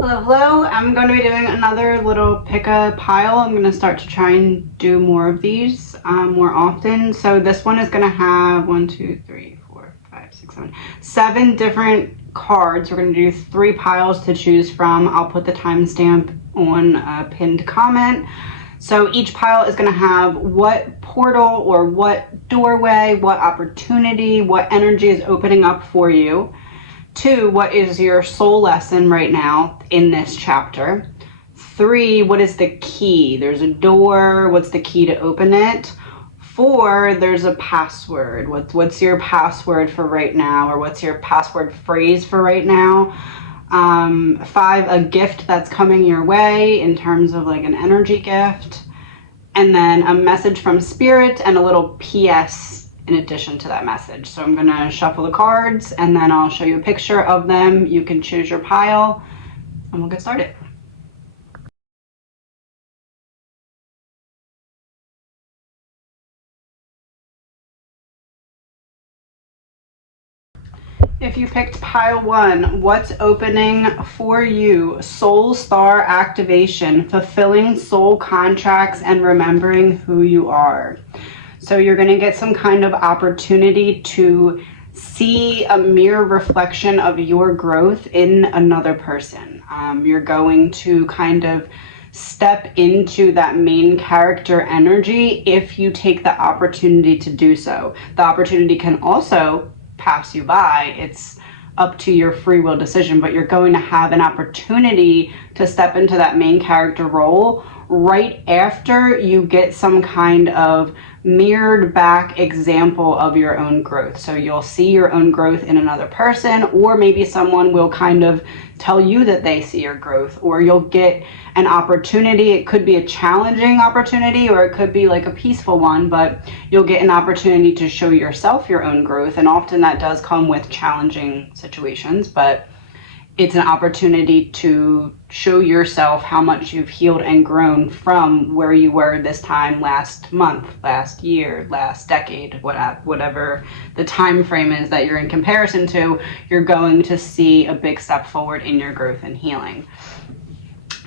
Hello, hello. I'm going to be doing another little pick a pile. I'm going to start to try and do more of these more often. So this one is going to have 7 different cards. We're going to do 3 piles to choose from. I'll put the timestamp on a pinned comment. So each pile is going to have what portal or what doorway, what opportunity, what energy is opening up for you. 2, what is your soul lesson right now in this chapter? 3, what is the key? There's a door. What's the key to open it? 4, there's a password. What's your password for right now? Or what's your password phrase for right now? 5, a gift that's coming your way in terms of like an energy gift. And then a message from spirit and a little PS in addition to that message. So I'm gonna shuffle the cards and then I'll show you a picture of them. You can choose your pile and we'll get started. If you picked pile 1, what's opening for you? Soul star activation, fulfilling soul contracts and remembering who you are. So you're going to get some kind of opportunity to see a mirror reflection of your growth in another person. You're going to kind of step into that main character energy if you take the opportunity to do so. The opportunity can also pass you by. It's up to your free will decision, but you're going to have an opportunity to step into that main character role right after you get some kind of mirrored back example of your own growth. So you'll see your own growth in another person, or maybe someone will kind of tell you that they see your growth, or you'll get an opportunity. It could be a challenging opportunity or it could be like a peaceful one, but you'll get an opportunity to show yourself your own growth. And often that does come with challenging situations, but it's an opportunity to show yourself how much you've healed and grown from where you were this time last month, last year, last decade, whatever the time frame is that you're in comparison to. You're going to see a big step forward in your growth and healing.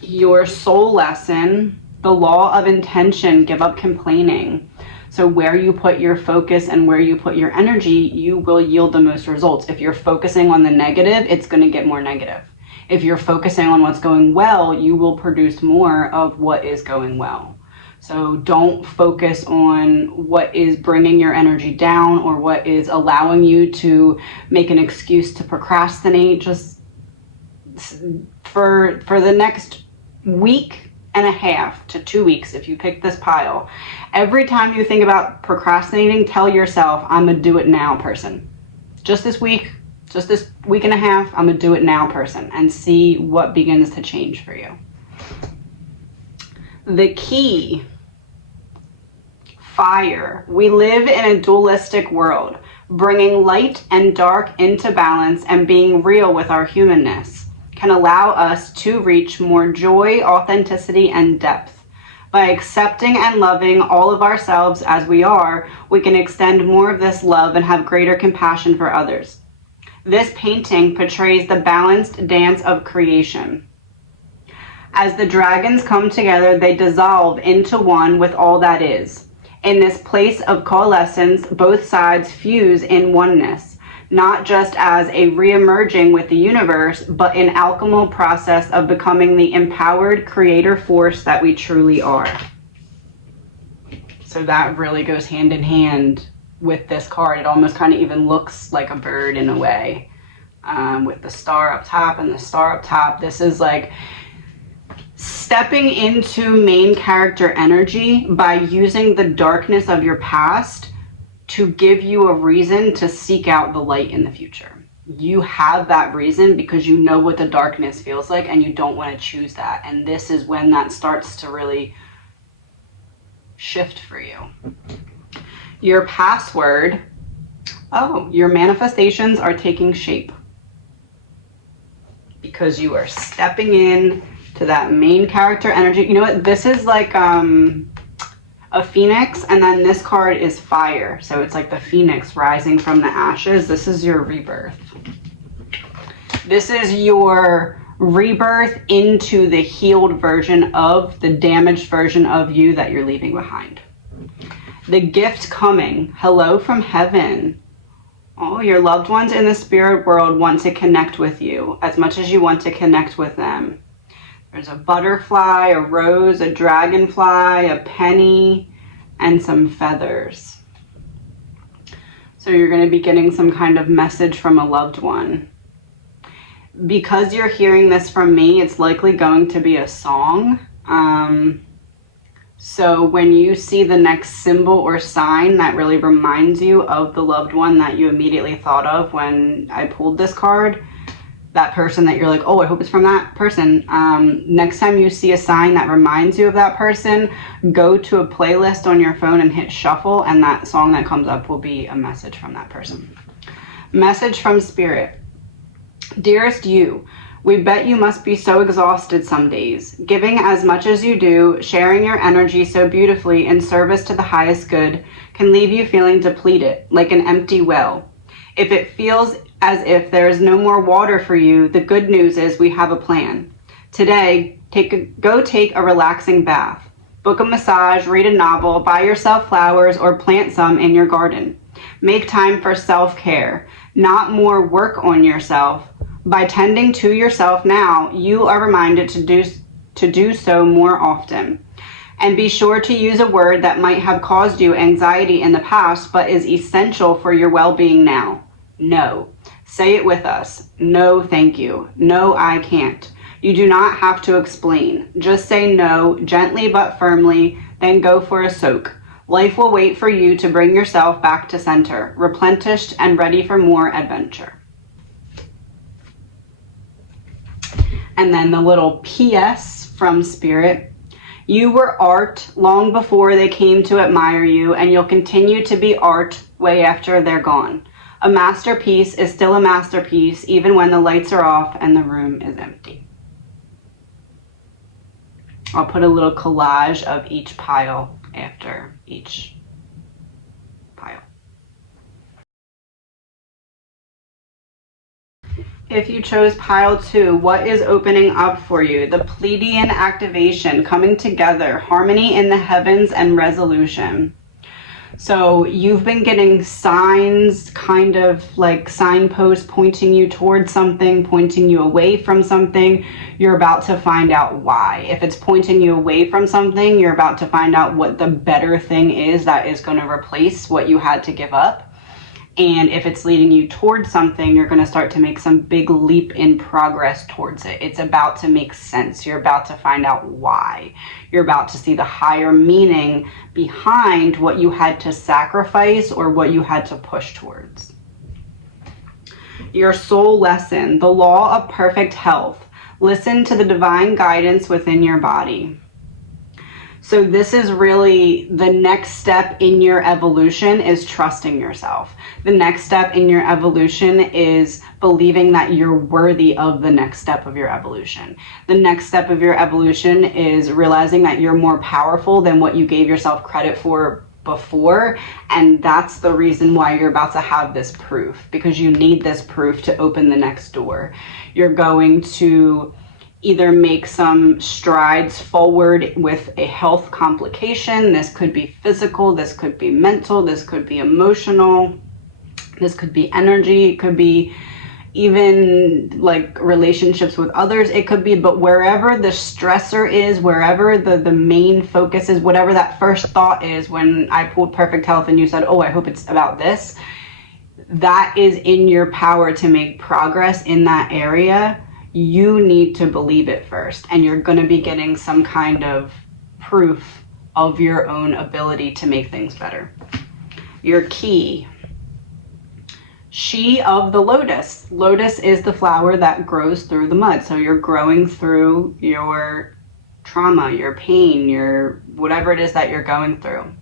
Your soul lesson, the law of intention, give up complaining. So where you put your focus and where you put your energy, you will yield the most results. If you're focusing on the negative, it's going to get more negative. If you're focusing on what's going well, you will produce more of what is going well. So don't focus on what is bringing your energy down or what is allowing you to make an excuse to procrastinate. Just for the next week and a half to 2 weeks, if you pick this pile, every time you think about procrastinating, tell yourself, I'm a do it now person. Just this week and a half, I'm a do it now person, and see what begins to change for you. The key, fire. We live in a dualistic world, bringing light and dark into balance and being real with our humanness can allow us to reach more joy, authenticity, and depth. By accepting and loving all of ourselves as we are, we can extend more of this love and have greater compassion for others. This painting portrays the balanced dance of creation. As the dragons come together, they dissolve into one with all that is. In this place of coalescence, both sides fuse in oneness, not just as a re-emerging with the universe, but an alchemical process of becoming the empowered creator force that we truly are. So that really goes hand in hand with this card. It almost kind of even looks like a bird in a way, with the star up top and the star up top. This is like stepping into main character energy by using the darkness of your past to give you a reason to seek out the light in the future. You have that reason because you know what the darkness feels like and you don't want to choose that. And this is when that starts to really shift for you. Your password, your manifestations are taking shape because you are stepping in to that main character energy. You know what? This is like a phoenix, and then this card is fire. So it's like the phoenix rising from the ashes. This is your rebirth. This is your rebirth into the healed version of the damaged version of you that you're leaving behind. The gift coming. Hello from heaven. Oh, your loved ones in the spirit world want to connect with you as much as you want to connect with them. There's a butterfly, a rose, a dragonfly, a penny, and some feathers. So you're going to be getting some kind of message from a loved one. Because you're hearing this from me, it's likely going to be a song. So when you see the next symbol or sign that really reminds you of the loved one that you immediately thought of when I pulled this card, that person that you're like, oh, I hope it's from that person. Next time you see a sign that reminds you of that person, go to a playlist on your phone and hit shuffle, and that song that comes up will be a message from that person. Message from Spirit. Dearest you, we bet you must be so exhausted some days. Giving as much as you do, sharing your energy so beautifully in service to the highest good can leave you feeling depleted, like an empty well. If it feels as if there is no more water for you, the good news is we have a plan. Today, go take a relaxing bath. Book a massage, read a novel, buy yourself flowers, or plant some in your garden. Make time for self-care, not more work on yourself. By tending to yourself now, you are reminded to do so more often. And be sure to use a word that might have caused you anxiety in the past, but is essential for your well-being now. No. Say it with us. No, thank you. No, I can't. You do not have to explain. Just say no, gently but firmly, then go for a soak. Life will wait for you to bring yourself back to center, replenished and ready for more adventure. And then the little PS from Spirit. You were art long before they came to admire you, and you'll continue to be art way after they're gone. A masterpiece is still a masterpiece, even when the lights are off and the room is empty. I'll put a little collage of each pile after each pile. If you chose pile 2, what is opening up for you? The Pleiadian activation, coming together, harmony in the heavens, and resolution. So you've been getting signs, kind of like signposts pointing you towards something, pointing you away from something. You're about to find out why. If it's pointing you away from something, you're about to find out what the better thing is that is going to replace what you had to give up. And if it's leading you towards something, you're going to start to make some big leap in progress towards it. It's about to make sense. You're about to find out why. You're about to see the higher meaning behind what you had to sacrifice or what you had to push towards. Your soul lesson, the law of perfect health. Listen to the divine guidance within your body. So this is really the next step in your evolution, is trusting yourself. The next step in your evolution is believing that you're worthy of the next step of your evolution. The next step of your evolution is realizing that you're more powerful than what you gave yourself credit for before. And that's the reason why you're about to have this proof, because you need this proof to open the next door. You're going to either make some strides forward with a health complication. This could be physical, this could be mental, this could be emotional, this could be energy, it could be even like relationships with others, it could be, but wherever the stressor is, wherever the main focus is, whatever that first thought is when I pulled perfect health and you said, oh, I hope it's about this, that is in your power to make progress in that area. You need to believe it first, and you're going to be getting some kind of proof of your own ability to make things better. Your key. She of the lotus. Lotus is the flower that grows through the mud. So you're growing through your trauma, your pain, your whatever it is that you're going through.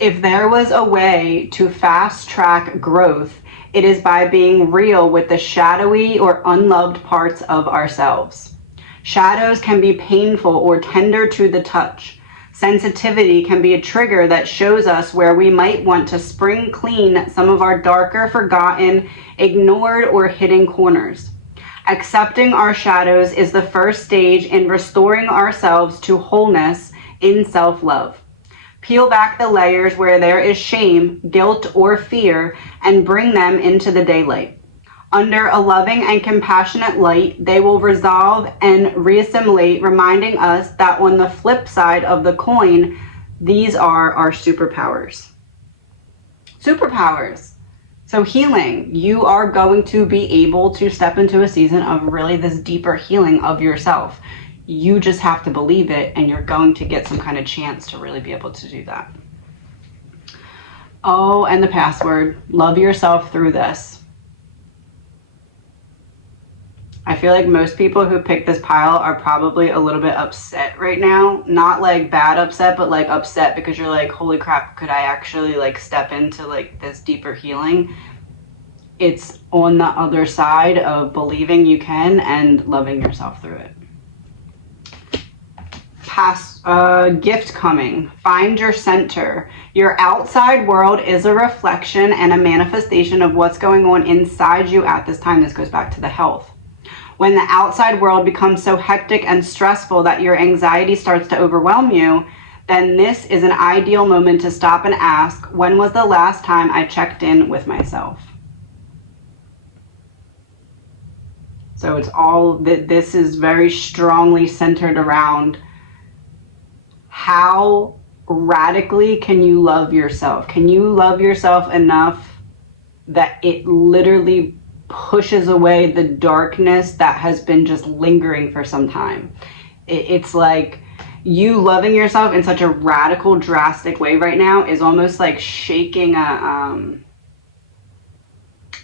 If there was a way to fast track growth, it is by being real with the shadowy or unloved parts of ourselves. Shadows can be painful or tender to the touch. Sensitivity can be a trigger that shows us where we might want to spring clean some of our darker, forgotten, ignored, or hidden corners. Accepting our shadows is the first stage in restoring ourselves to wholeness in self-love. Peel back the layers where there is shame, guilt, or fear, and bring them into the daylight. Under a loving and compassionate light, they will resolve and reassimilate, reminding us that on the flip side of the coin, these are our superpowers. Superpowers. So healing, you are going to be able to step into a season of really this deeper healing of yourself. You just have to believe it, and you're going to get some kind of chance to really be able to do that. Oh, and the password, love yourself through this. I feel like most people who pick this pile are probably a little bit upset right now. Not like bad upset, but like upset because you're like, holy crap, could I actually like step into like this deeper healing? It's on the other side of believing you can and loving yourself through it. Gift coming. Find your center. Your outside world is a reflection and a manifestation of what's going on inside you at this time. This goes back to the health. When the outside world becomes so hectic and stressful that your anxiety starts to overwhelm you, then this is an ideal moment to stop and ask, when was the last time I checked in with myself? So it's all, this is very strongly centered around how radically can you love yourself? Can you love yourself enough that it literally pushes away the darkness that has been just lingering for some time? It's like you loving yourself in such a radical, drastic way right now is almost like shaking a, I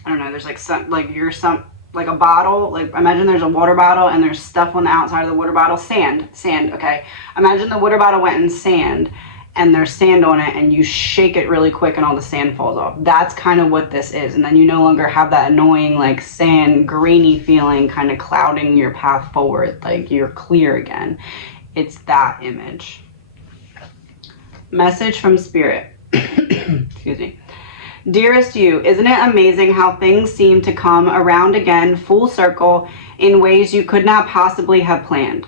don't know, there's like some, like you're some, like a bottle, like imagine there's a water bottle and there's stuff on the outside of the water bottle, sand, okay? Imagine the water bottle went in sand and there's sand on it and you shake it really quick and all the sand falls off. That's kind of what this is. And then you no longer have that annoying like sand, grainy feeling kind of clouding your path forward, like you're clear again. It's that image. Message from Spirit. Excuse me. Dearest you, isn't it amazing how things seem to come around again full circle in ways you could not possibly have planned?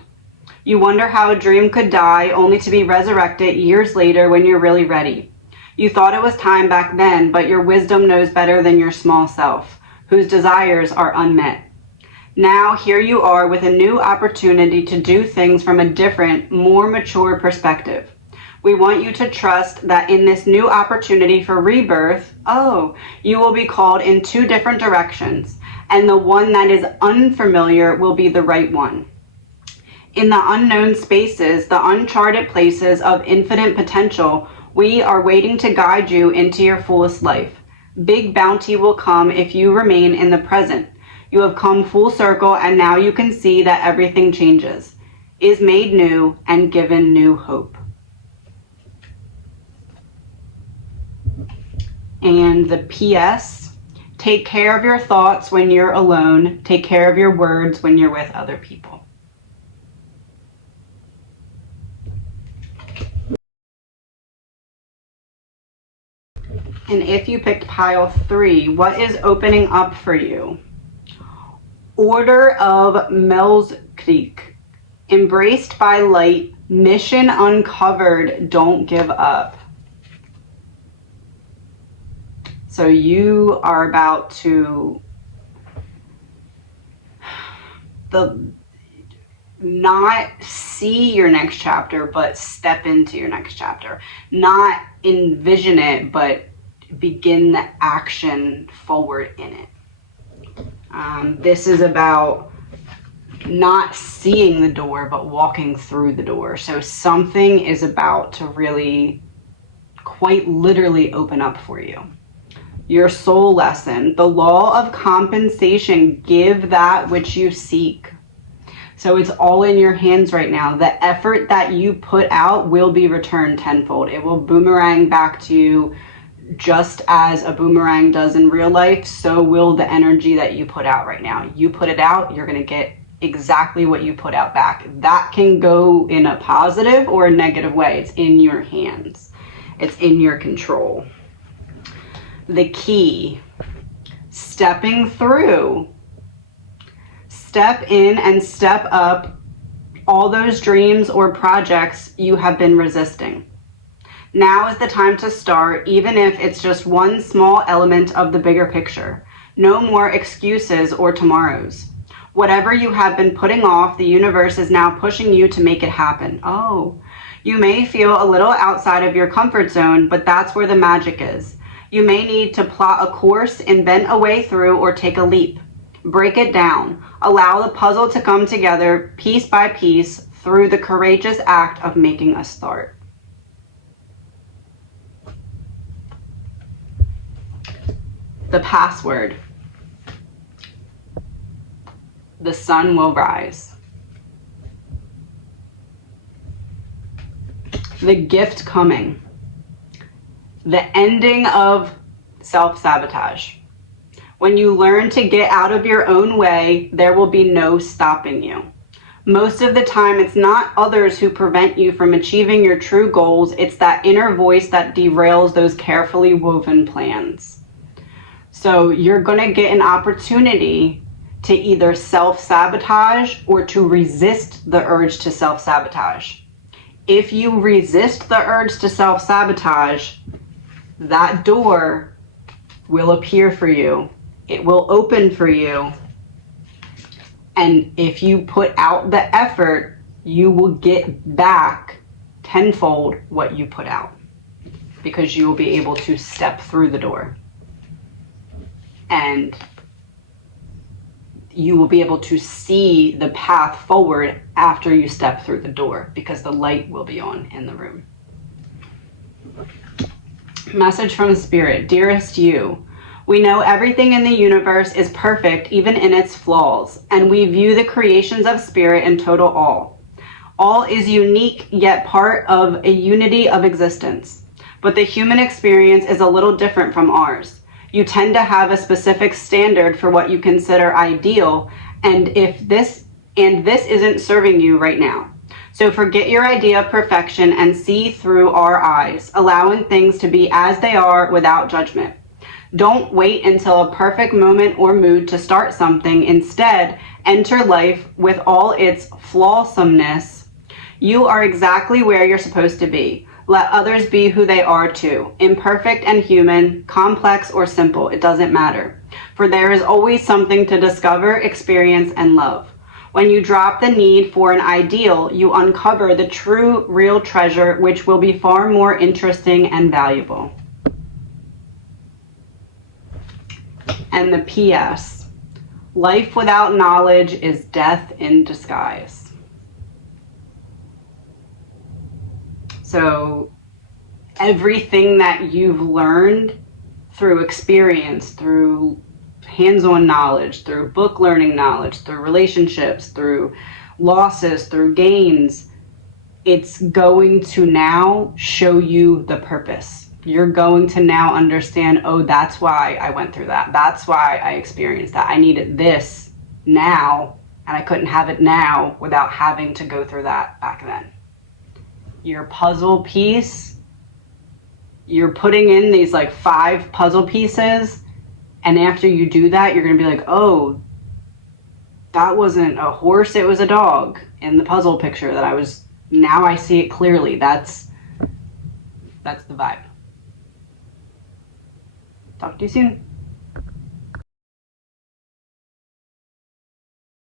You wonder how a dream could die only to be resurrected years later when you're really ready. You thought it was time back then, but your wisdom knows better than your small self, whose desires are unmet. Now here you are with a new opportunity to do things from a different, more mature perspective. We want you to trust that in this new opportunity for rebirth, you will be called in two different directions, and the one that is unfamiliar will be the right one. In the unknown spaces, the uncharted places of infinite potential, we are waiting to guide you into your fullest life. Big bounty will come if you remain in the present. You have come full circle, and now you can see that everything changes, is made new, and given new hope. And the PS, take care of your thoughts when you're alone. Take care of your words when you're with other people. And if you picked pile 3, what is opening up for you? Order of Melchizedek. Embraced by light, mission uncovered, don't give up. So you are about to not see your next chapter, but step into your next chapter. Not envision it, but begin the action forward in it. This is about not seeing the door, but walking through the door. So something is about to really, quite literally open up for you. Your soul lesson, the law of compensation, give that which you seek. So it's all in your hands right now. The effort that you put out will be returned tenfold. It will boomerang back to you just as a boomerang does in real life. So will the energy that you put out right now. You put it out, you're going to get exactly what you put out back. That can go in a positive or a negative way. It's in your hands. It's in your control. The key, stepping through Step in and step up all those dreams or projects you have been resisting. Now is the time to start, even if it's just one small element of the bigger picture. No more excuses or tomorrows. Whatever you have been putting off, the universe is now pushing you to make it happen. Oh, you may feel a little outside of your comfort zone, but that's where the magic is. You may need to plot a course, invent a way through, or take a leap. Break it down. Allow the puzzle to come together piece by piece through the courageous act of making a start. The password. The sun will rise. The gift coming. The ending of self-sabotage. When you learn to get out of your own way, there will be no stopping you. Most of the time, it's not others who prevent you from achieving your true goals. It's that inner voice that derails those carefully woven plans. So you're going to get an opportunity to either self-sabotage or to resist the urge to self-sabotage. If you resist the urge to self-sabotage, that door will appear for you. It will open for you. And if you put out the effort, you will get back tenfold what you put out, because you will be able to step through the door. And you will be able to see the path forward after you step through the door, because the light will be on in the room. Message from Spirit. Dearest you, we know everything in the universe is perfect, even in its flaws, and we view the creations of Spirit in total awe. All is unique, yet part of a unity of existence. But the human experience is a little different from ours. You tend to have a specific standard for what you consider ideal, and this isn't serving you right now. So forget your idea of perfection and see through our eyes, allowing things to be as they are without judgment. Don't wait until a perfect moment or mood to start something. Instead, enter life with all its flawsomeness. You are exactly where you're supposed to be. Let others be who they are too. Imperfect and human, complex or simple, it doesn't matter. For there is always something to discover, experience, and love. When you drop the need for an ideal, you uncover the true, real treasure, which will be far more interesting and valuable. And the PS. Life without knowledge is death in disguise. So everything that you've learned through experience, through hands-on knowledge, through book learning knowledge, through relationships, through losses, through gains, it's going to now show you the purpose. You're going to now understand, oh, that's why I went through that. That's why I experienced that. I needed this now, and I couldn't have it now without having to go through that back then. Your puzzle piece, you're putting in these like 5 puzzle pieces, and after you do that, you're going to be like, oh, that wasn't a horse, it was a dog in the puzzle picture that now I see it clearly. That's the vibe. Talk to you soon.